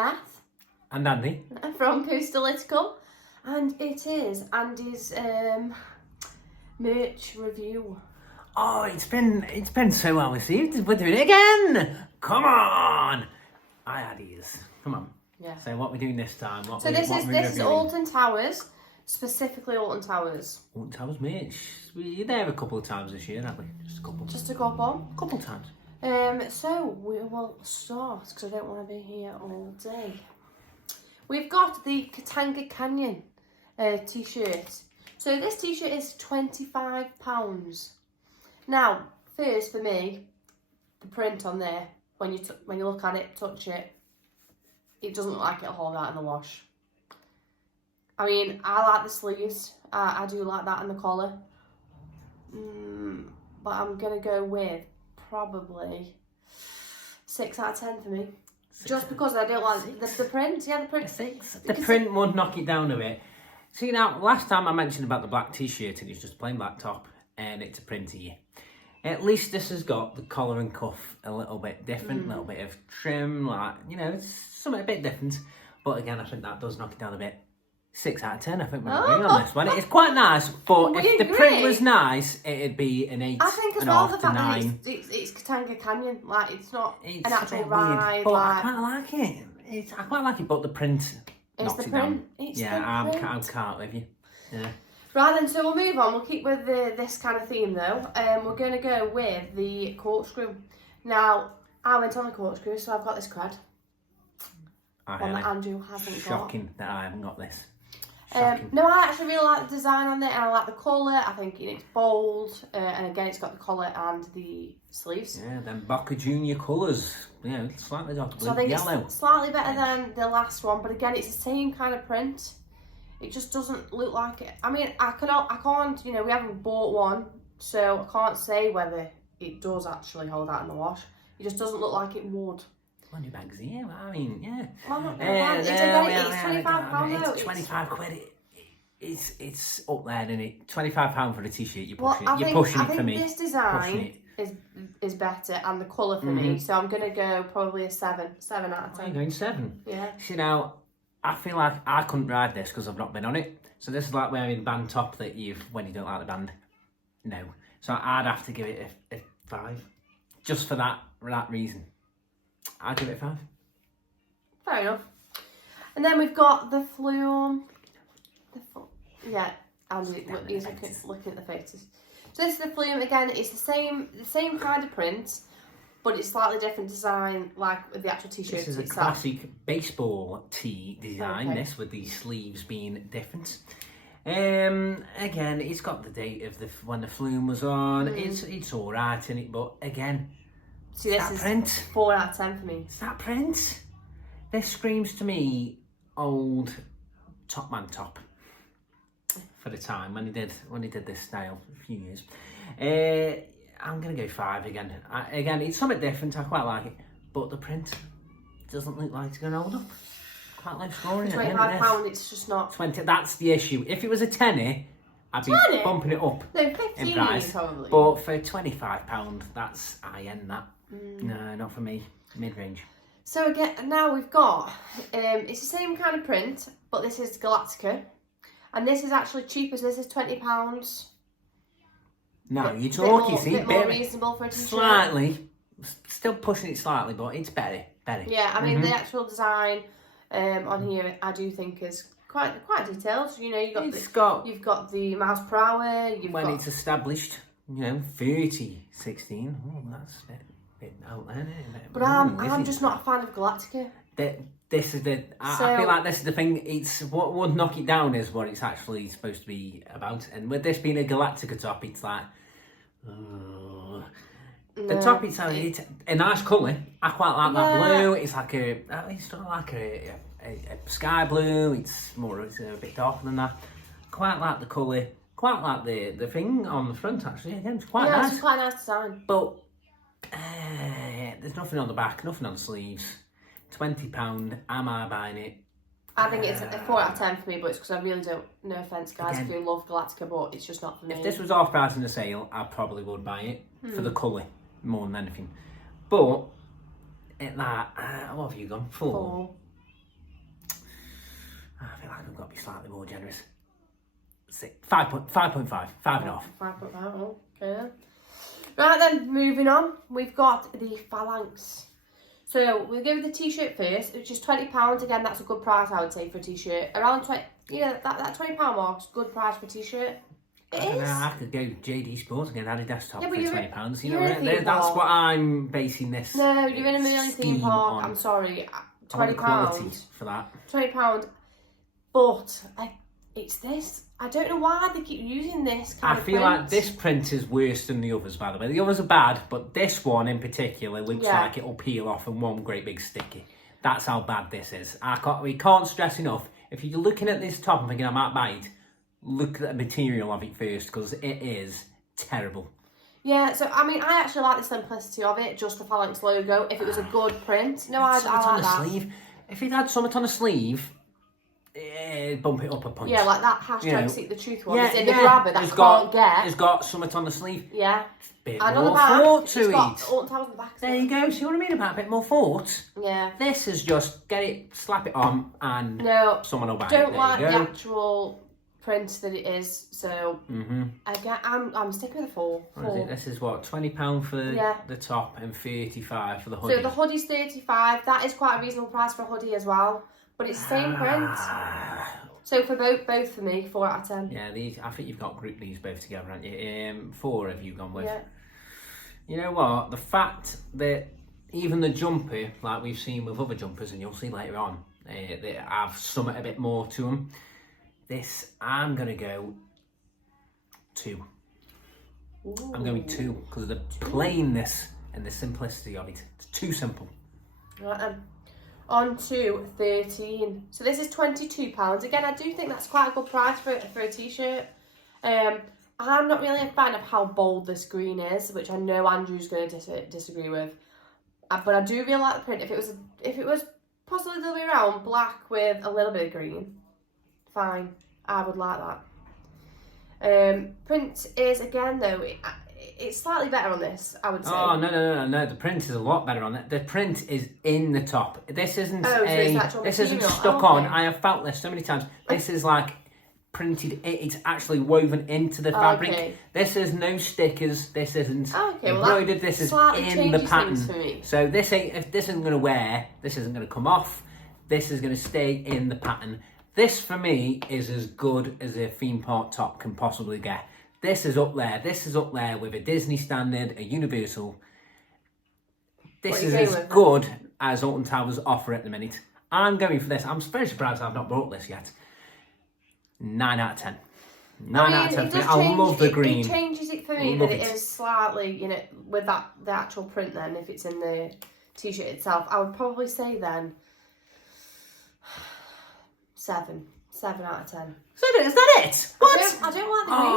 Beth. And Andy. From Coastalitical. And it is Andy's merch review. Oh, it's been so well received. We're doing it again. Come on. Ideas. Come on. Yeah. So what we're doing this time? This is Alton Towers, specifically Alton Towers. Alton Towers merch. We're there a couple of times this year, haven't we? Just a couple. Just a couple. A couple of times. So we will start because I don't want to be here all day. We've got the Katanga Canyon t-shirt. So this t-shirt is £25. Now, first for me, the print on there, when you look at it, touch it, it doesn't look like it'll hold out in the wash. I mean, I like the sleeves. I do like that and the collar. But I'm going to go with probably 6 out of 10 for me. Just because I don't like the print. Yeah, the print. 6. The print would knock it down a bit. See, now, last time I mentioned about the black t-shirt and it's just a plain black top and it's a print here. At least this has got the collar and cuff a little bit different, a little bit of trim, like, you know, it's something a bit different. But again, I think that does knock it down a bit. 6 out of 10, I think we're agreeing on this one. It's quite nice, but if the print was nice, it'd be an 8. I think as well the fact that it's Katanga Canyon, like it's not an actual ride. But I quite like it. I quite like it, but the print knocks it down. I can't with you. Yeah. Right then, so we'll move on. We'll keep with this kind of theme though. We're going to go with the Corkscrew. Now, I went on the Corkscrew, so I've got this cred. One that Andrew hasn't got. Shocking that I haven't got this. No, I actually really like the design on it and I like the colour. I think it's bold and again it's got the collar and the sleeves. Yeah, then Boca Junior colours. Yeah, slightly darker blue, so I think yellow. It's slightly better than the last one, but again it's the same kind of print. It just doesn't look like it. I mean, I can't, you know, we haven't bought one, so I can't say whether it does actually hold out in the wash. It just doesn't look like it would. Money bags here, I mean, yeah. Well, it's £25 though. It's 25 quid. It's up there, isn't it? £25 for a t-shirt. You're pushing it for me. I think this design is better, and the colour for me. So I'm gonna go probably a 7 out of 10. You're going 7. Yeah. See now, I feel like I couldn't ride this because I've not been on it. So this is like wearing band top that when you don't like the band. No. So I'd have to give it a 5, just for that reason. I'd give it a 5. Fair enough. And then we've got the Flume. Yeah, he's looking at the faces. So this is the Flume again. It's the same kind of print, but it's slightly different design, like with the actual t-shirt itself. This is a classic baseball tee design. Okay. This with the sleeves being different. Again, it's got the date of when the Flume was on. It's all right in it, but again. See, this is print. 4 out of 10 for me. It's that print. This screams to me old Top Man top for the time when he did this style a few years. I'm gonna go 5 again. Again, it's something different. I quite like it, but the print doesn't look like it's gonna hold up. Quite like scoring. £25. It's just not 20. That's the issue. If it was a tenner, I'd be bumping it up in price. Probably. But for £25, that's high end. That. No, not for me. Mid-range. So again, now we've got, it's the same kind of print, but this is Galactica. And this is actually cheaper, so this is £20. No, you're talking, see, bit more reasonable for a t-shirt. Slightly, still pushing it slightly, but it's better. Yeah, I mean, the actual design on here, I do think is quite detailed. You know, you've got the miles per hour, it's established, you know, 30, 16, that's a bit out there, isn't it? But I'm just not a fan of Galactica. I feel like this is the thing. It's what would knock it down is what it's actually supposed to be about. And with this being a Galactica top, it's like the top. It's a nice colour. I quite like that blue. It's like it's sort of like a sky blue. It's a bit darker than that. Quite like the colour. Quite like the thing on the front actually. Again, it's quite nice. It's quite a nice design. But there's nothing on the back, nothing on the sleeves. £20, am I buying it? I think it's a 4 out of 10 for me, but it's because I really don't, no offence guys, if you love Galactica, but it's just not for me. If this was half price in the sale, I probably would buy it for the colour more than anything. But, at that, what have you gone? 4? got to be slightly more generous. 5.5, 5.5. 5.5, okay then. Right then, moving on, we've got the Phalanx. So we'll go with the t-shirt first, which is £20. Again, that's a good price, I would say, for a t-shirt. Around 20, that £20 mark's good price for a t-shirt. It is. I could go JD Sports and get an Adidas top for £20. You're in a theme that's park. what I'm basing this. No, you're in a million theme park. I'm sorry, £20 for that. £20, but it's this. I don't know why they keep using this kind of print. I feel like this print is worse than the others, by the way. The others are bad, but this one in particular looks like it'll peel off in one great big sticky. That's how bad this is. We can't stress enough. If you're looking at this top and thinking I might buy it, look at the material of it first, because it is terrible. Yeah, so I mean, I actually like the simplicity of it, just the Phalanx logo. If it was a good print, I like that. Sleeve. If it had something on a sleeve, bump it up a punch. Yeah, like that hashtag Seek the Truth one. It's in the grabber that can't get. It's got something on the sleeve. Yeah. Bit and more on the back, thought to it. Alton towels on the back. There you go. See what I mean about a bit more thought? Yeah. This is just get it, slap it on, and someone will buy it. Don't like the actual print that it is, so I'm sticking with the 4. This is what, £20 for the top and £35 for the hoodie. So the hoodie's £35. That is quite a reasonable price for a hoodie as well, but it's the same print. So for both for me, 4 out of 10. Yeah, I think you've got grouped these both together, haven't you? 4 have you gone with? Yeah. You know what? The fact that even the jumper, like we've seen with other jumpers, and you'll see later on, they have something a bit more to them. This, I'm going to go 2. Ooh. I'm going 2 because of the plainness and the simplicity of it. It's too simple. Right then. On to 13. So this is £22. Again, I do think that's quite a good price for a t-shirt. I'm not really a fan of how bold this green is, which I know Andrew's going to disagree with. But I do really like the print. If it was possibly the other way around, black with a little bit of green, fine. I would like that. Print is, again though, it's slightly better on this, I would say. Oh, no. The print is a lot better on it. The print is in the top. This isn't this isn't stuck on. I have felt this so many times. This is like printed, it's actually woven into the fabric. Okay. This is no stickers. This isn't embroidered. This is in the pattern. So this isn't going to wear. This isn't going to come off. This is going to stay in the pattern. This, for me, is as good as a theme park top can possibly get. This is up there. This is up there with a Disney standard, a Universal. This is as good as Alton Towers offer at the minute. I'm going for this. I'm very surprised I've not brought this yet. 9 out of 10. 9 out of 10 for me. I love the green. It changes it for me that it is slightly, with the actual print then, if it's in the t-shirt itself. I would probably say then 7 out of 10. Is that it? What? I don't like the green,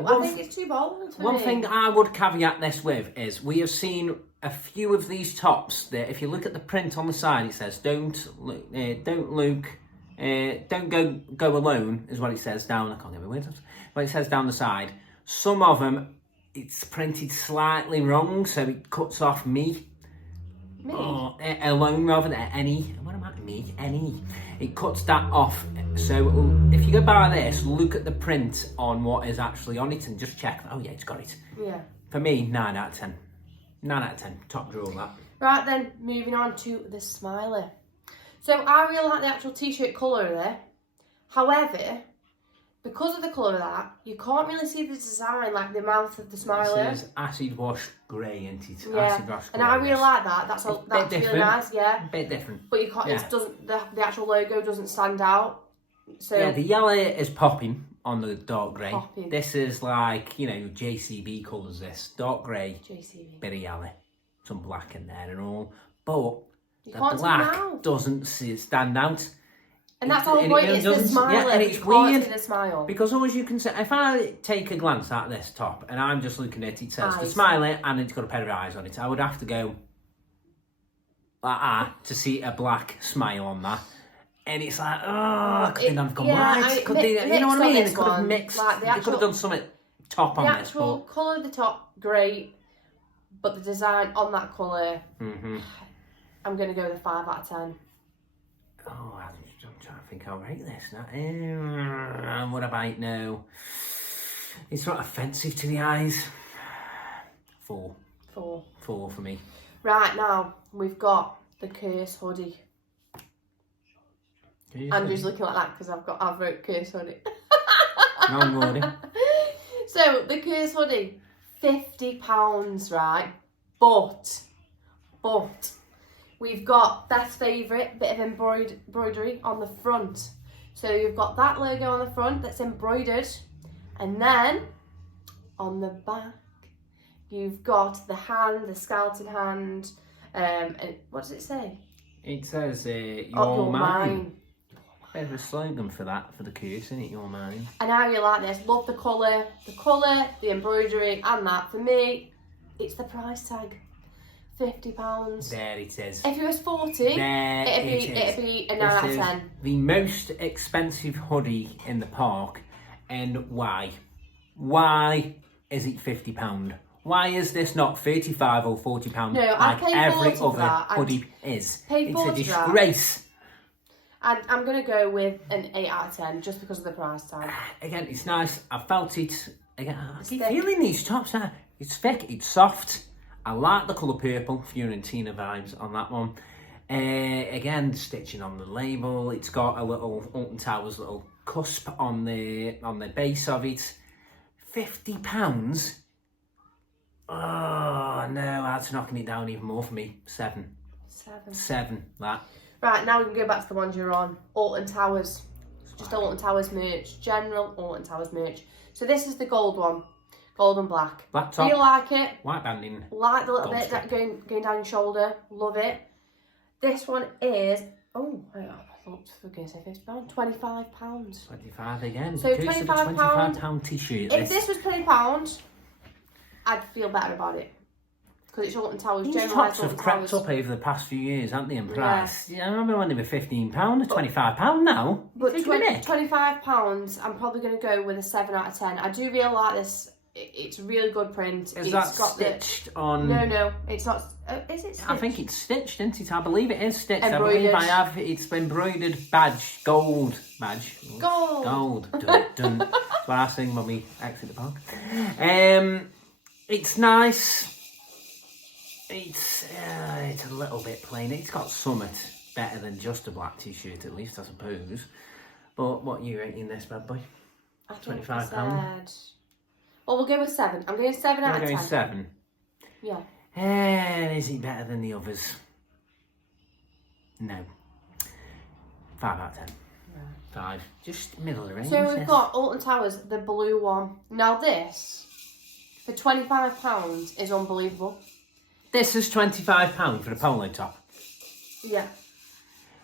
Andrew. I think it's too bold for me. One thing I would caveat this with is we have seen a few of these tops that if you look at the print on the side, it says don't go alone is what it says down. I can't get my words out. What it says down the side. Some of them it's printed slightly wrong, so it cuts off me. Alone rather than any. What am I? Me? Any. It cuts that off. So if you go by this, look at the print on what is actually on it and just check. Oh yeah, it's got it. Yeah. For me, 9 out of 10. 9 out of 10. Top drawer that. Right then, moving on to the smiley. So I really like the actual t-shirt colour there. However, because of the colour of that, you can't really see the design, like the mouth of the smiley. This is acid wash grey, isn't it? Yeah. Acid wash grey. And I really like that. That's really nice, yeah. A bit different. But you can't. Yeah. It doesn't. The actual logo doesn't stand out. So yeah, the yellow is popping on the dark grey. This is like JCB colours. This dark grey, JCB, bit of yellow, some black in there and all, but the black doesn't stand out. And that's the whole point, it's the smile. Yeah, and it's weird. The smile. Because always you can say, if I take a glance at this top and I'm just looking at it, it says the smiley and it's got a pair of eyes on it. I would have to go like that to see a black smile on that. And it's like, could they not have gone white? Could they, you know what I mean? They could have mixed, they could have done something top on this. The actual colour of the top, great. But the design on that colour, I'm going to go with a 5 out of 10. Oh, I'm trying to think I'll rate this. What about now? It's not offensive to the eyes. 4. 4. 4 for me. Right, now we've got the Curse hoodie. Andrew's looking like that because I've wrote Curse hoodie. Wrong hoodie. So the Curse hoodie, £50, right? But we've got Beth's favourite bit of embroidery on the front. So you've got that logo on the front that's embroidered, and then on the back you've got the hand, the skeleton hand, and what does it say? It says, you're mine. Bit of a slogan for that, for the curse, isn't it? You're mine. And I really like this. Love the colour, the embroidery, and that. For me, it's the price tag. £50. There it is. If it was 40, it'd be a 9 out of 10. The most expensive hoodie in the park, and why? Why is it £50? Why is this not £35 or £40 No, like every other that. hoodie is? It's a disgrace. I'm going to go with an 8 out of 10 just because of the price tag. Again, it's nice. I felt it. Again, I keep thick. feeling these tops. It's thick, it's soft. I like the colour purple, Fiorentina vibes on that one. Again, stitching on the label. It's got a little Alton Towers little cusp on the base of it. £50. Oh no, that's knocking it down even more for me. 7. 7. That. Right, now we can go back to the ones you're on. Alton Towers. Just Alton Towers merch. General Alton Towers merch. So this is the gold one. Gold and black. Black top. Do you like it? White banding. Like the little bit that going down your shoulder. Love it. This one is... Oh, I thought I was going to say £50. £25. 25 again. So £25 t-shirt. If this was £20, I'd feel better about it. Because it's Alton Towers. These tops have crept up over the past few years, haven't they, in price? Yeah, I remember when they were £15, they're £25 now. But £25, I'm probably going to go with a 7 out of 10. I do really like this. It's really good print. Is that stitched on? No, it's not. Is it stitched? I think it's stitched, isn't it? I believe it is stitched. Embroidered. I believe I have. It's embroidered badge, gold badge. Gold. Dun, dun. That's what I sing when we exit the park. It's nice. It's a little bit plain. It's got something better than just a black t-shirt, at least, I suppose. But what are you rating this bad boy? I think £25. Well, we'll go with 7. I'm going 7 out of 10. We're going 7. Yeah. And is it better than the others? No. 5 out of 10. Right. 5. Just middle of the range. So we've got Alton Towers, the blue one. Now this, for £25, is unbelievable. This is £25 for a polo top. Yeah.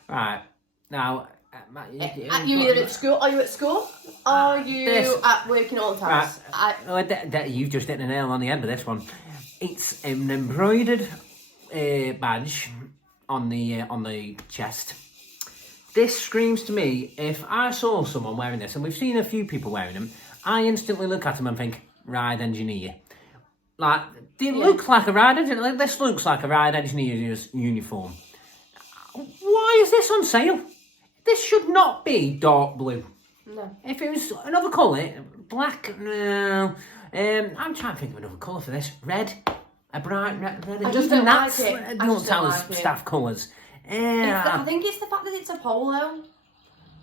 Right. Now... Are you either at school? Are you at school? Are you at working Alton Towers? You've just hit the nail on the end of this one. It's an embroidered badge on the chest. This screams to me, if I saw someone wearing this, and we've seen a few people wearing them, I instantly look at them and think, ride engineer. Like, they look like a ride engineer. Like, this looks like a ride engineer's uniform. Why is this on sale? This should not be dark blue. No. If it was another colour, black, no. I'm trying to think of another colour for this. Red, a bright red. I just don't like it. The Alton Towers staff colours. I think it's the fact that it's a polo.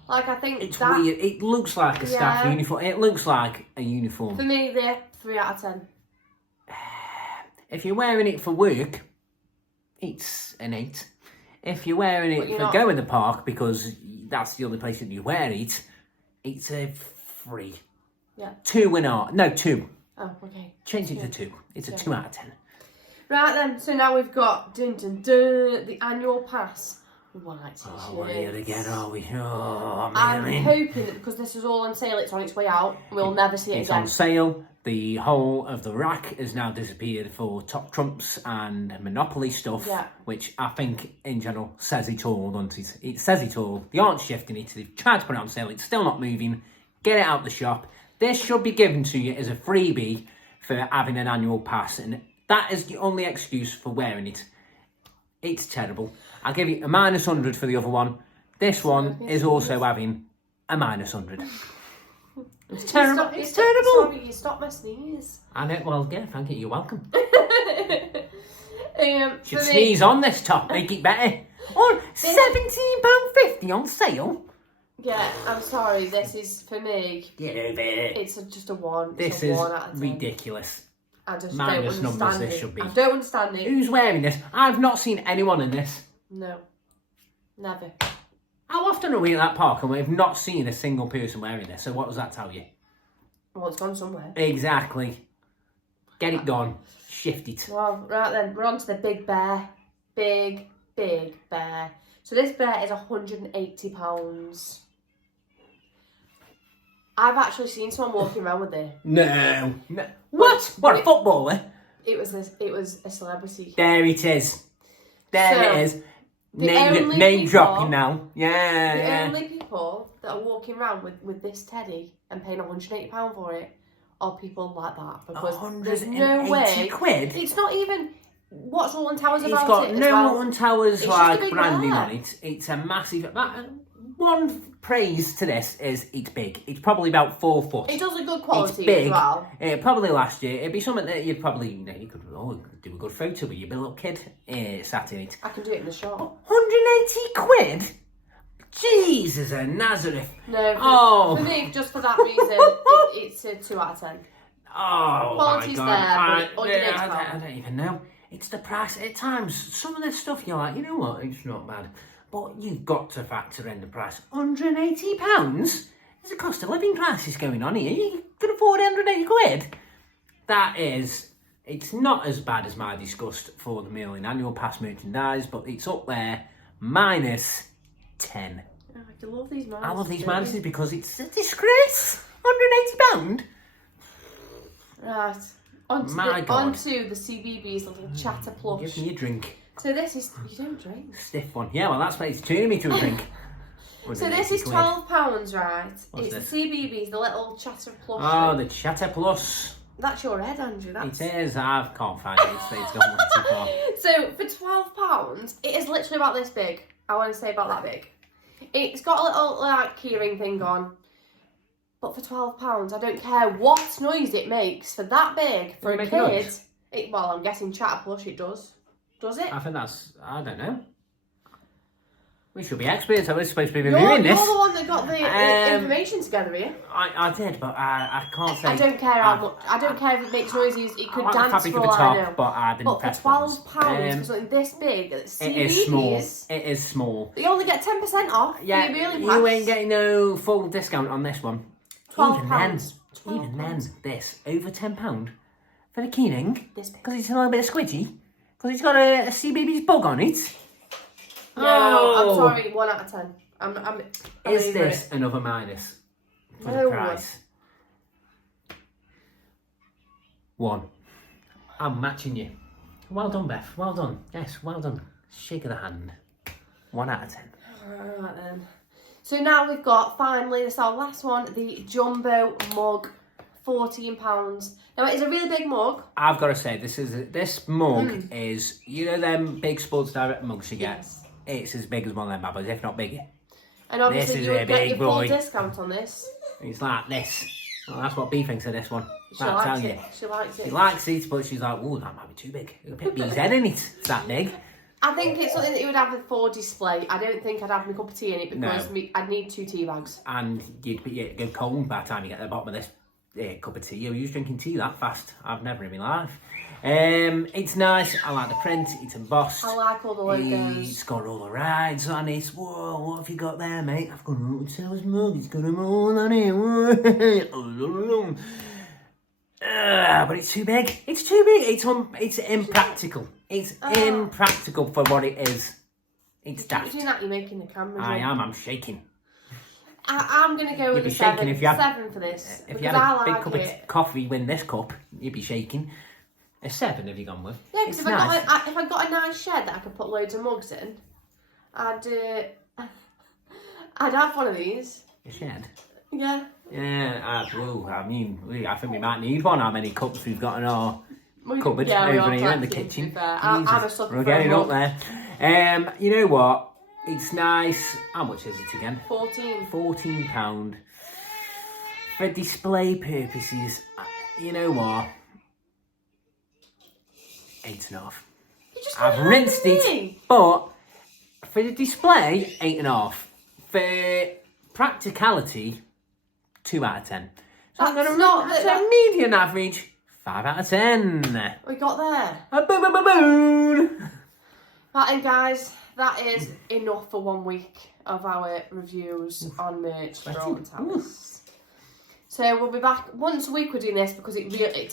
Like, I think it's weird. It looks like a staff uniform. It looks like a uniform. For me, they're 3 out of 10. If you're wearing it for work, it's an 8. If you're wearing it for going to the park because that's the only place that you wear it, it's a 3. Yeah. 2 and a... No, 2. Oh, okay. Change it to 2. It's a 2 out of 10. Right then, so now we've got the annual pass. White t-shirt. Oh, we're here again, are we? Oh, I'm hoping that because this is all on sale, it's on its way out. We'll never see it it's again. It's on sale. The whole of the rack has now disappeared for top trumps and Monopoly stuff, which I think, in general, says it all, doesn't it? It says it all. They aren't shifting it. They've tried to put it on sale. It's still not moving. Get it out the shop. This should be given to you as a freebie for having an annual pass, and that is the only excuse for wearing it. It's terrible. I'll give you a -100 for the other one. This one is also having a -100. It's terrible. It's terrible. Sorry, you stopped my sneeze. I know. Well, yeah, thank you. You're welcome. For Should sneeze on this top, make it better. Oh, £17.50 on sale. Yeah, I'm sorry. This is for me. Get over it. It's just a 1. This is ridiculous. I just Minus don't numbers understand this it. should be. I don't understand it. Who's wearing this? I've not seen anyone in this. No, never. How often are we at that park and we've not seen a single person wearing this? So what does that tell you? Well, it's gone somewhere. Exactly. Get it done. Shift it. Well, right then, we're on to the big bear. Big bear. So this bear is £180. I've actually seen someone walking around with it. No. What? What, a footballer? It was a celebrity. There it is. There it is. Name dropping now. The only people that are walking around with this teddy and paying £180 for it are people like that, because there's no way. £180? It's not even. What's Alton Towers about? It's got no Alton Towers It's like just a big branding bear. on it. It's a massive. One praise to this is it's big. It's probably about 4 foot. It does a good It's quality big. as well. Probably last year. It'd be something that you'd probably, you could do a good photo with your little kid sat in it. I can do it in the shop. 180 quid? Jesus of Nazareth. No, for me, just for that reason, it's a 2 out of 10. Oh, Quality's my God. there, but I don't even know. It's the price. At times, some of this stuff you're like, you know what, it's not bad. But you've got to factor in the price. £180? There's a cost of living crisis going on here. You can afford 180 quid. That is, it's not as bad as my disgust for the Merlin annual pass merchandise, but it's up there, -10. Oh, I love these minuses. I love these minuses because it's a disgrace. £180? Right. Onto the CBeebies little chatter plush. Give me a drink. So this is, you don't drink. Stiff one. Yeah, well, that's what it's turning me to a drink. So this is £12, right? What's it's this? the CBeebies, the little chatter plush. Oh, thing. the Chatter Plus. That's your head, Andrew. That's... It is. I can't find it. It's gone too far. So for £12, it is literally about this big. I want to say about that big. It's got a little like keyring thing on. But for £12, I don't care what noise it makes for that big for a kid. Well, I'm guessing Chatter Plush it does. Does it? I think that's. I don't know. We should be experts. I was supposed to be reviewing this. You're the one that got the information together here. I did, but I can't say. I don't care how much. I don't care if it makes noises. It could dance fabric for at the all I top, know. but I didn't But press for £12 for something this big, it is small. It is small. You only get 10% off. Yeah, for your Merlin you pass. ain't getting no full discount on this one. £12. Even then, this over £10 for the keyring This big. because it's a little bit squidgy because it's got a CBeebies bug on it. No, I'm sorry. 1 out of 10. I'm Is over this it. another minus for the No. price? 1. I'm matching you. Well done, Beth. Well done. Yes, well done. Shake of the hand. 1 out of 10. Alright then. So now we've got, finally, this is our last one, the Jumbo mug, £14. Now it is a really big mug. I've got to say, this mug is, you know them big Sports Direct mugs you get? Yes. It's as big as one of them babbas, if not bigger. And obviously This is you a would get big your full boy. discount on this. It's like this. Well, that's what B thinks of this one. She That'll likes tell it. you. She likes it. She likes it, but she's like, ooh, that might be too big. It'll put B's head in it. It's that big. I think it's something that you would have for display. I don't think I'd have my cup of tea in it because I'd need 2 tea bags. And you'd go cold by the time you get to the bottom of this cup of tea. Are you drinking tea that fast? I've never in my life. It's nice. I like the print. It's embossed. I like all the logos. It's got all the rides on it. Whoa, what have you got there, mate? I've got a Alton Towers mug. It's got them all on it. But it's too big. It's too big. It's impractical. It's impractical for what it is. It's daft. You're doing that, you're making the camera. I am. I'm shaking. I'm going to go with You'd be a 7. shaking if you had- 7 for this. If you because had I a big like cup it. of coffee win this cup, you'd be shaking. A 7 have you gone with? Yeah, because It's if, nice. if I got a nice shed that I could put loads of mugs in, I'd have one of these. A shed? Yeah. Yeah, I mean, I think we might need one. How many cups we've got in our cupboard we over are here in the plenty, to be kitchen? fair. I'm a sucker We're for a getting up mug. there. You know what? It's nice. How much is it again? 14. £14. For display purposes, you know what? 8.5. I've rinsed it, but for the display, 8.5. For practicality, 2 out of 10. So I'm going to rate that's a median average, 5 out of 10. We got there. A boom, boom, boom, boom. Right, and guys, that is enough for 1 week of our reviews on merch for Alton Towers. So we'll be back once a week. We're doing this because it really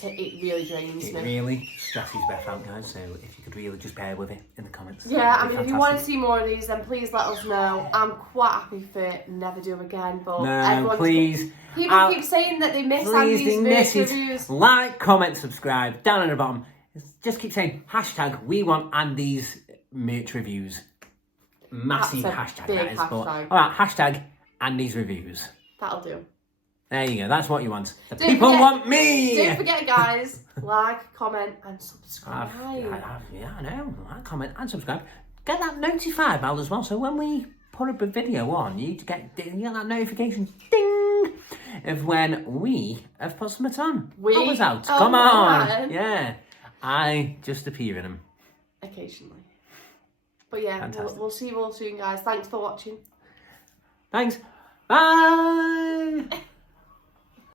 drains me. It really stresses Beth out, guys. So if you could really just bear with it in the comments. Yeah, I mean, if you want to see more of these, then please let us know. I'm quite happy for never do them again, but no, please. People keep saying that they miss Andy's merch reviews. Like, comment, subscribe down at the bottom. Just keep saying hashtag we want Andy's merch reviews. Massive hashtag that is. But, all right, hashtag Andy's reviews. That'll do. There you go. That's what you want. The people want me. Don't forget, guys. Like, comment, and subscribe. Yeah, I know. Like, comment, and subscribe. Get that notify bell as well. So when we put up a video on, you get that notification ding of when we have put something on. Help us out. Come on. Yeah. I just appear in them. Occasionally. But yeah, we'll see you all soon, guys. Thanks for watching. Thanks. Bye.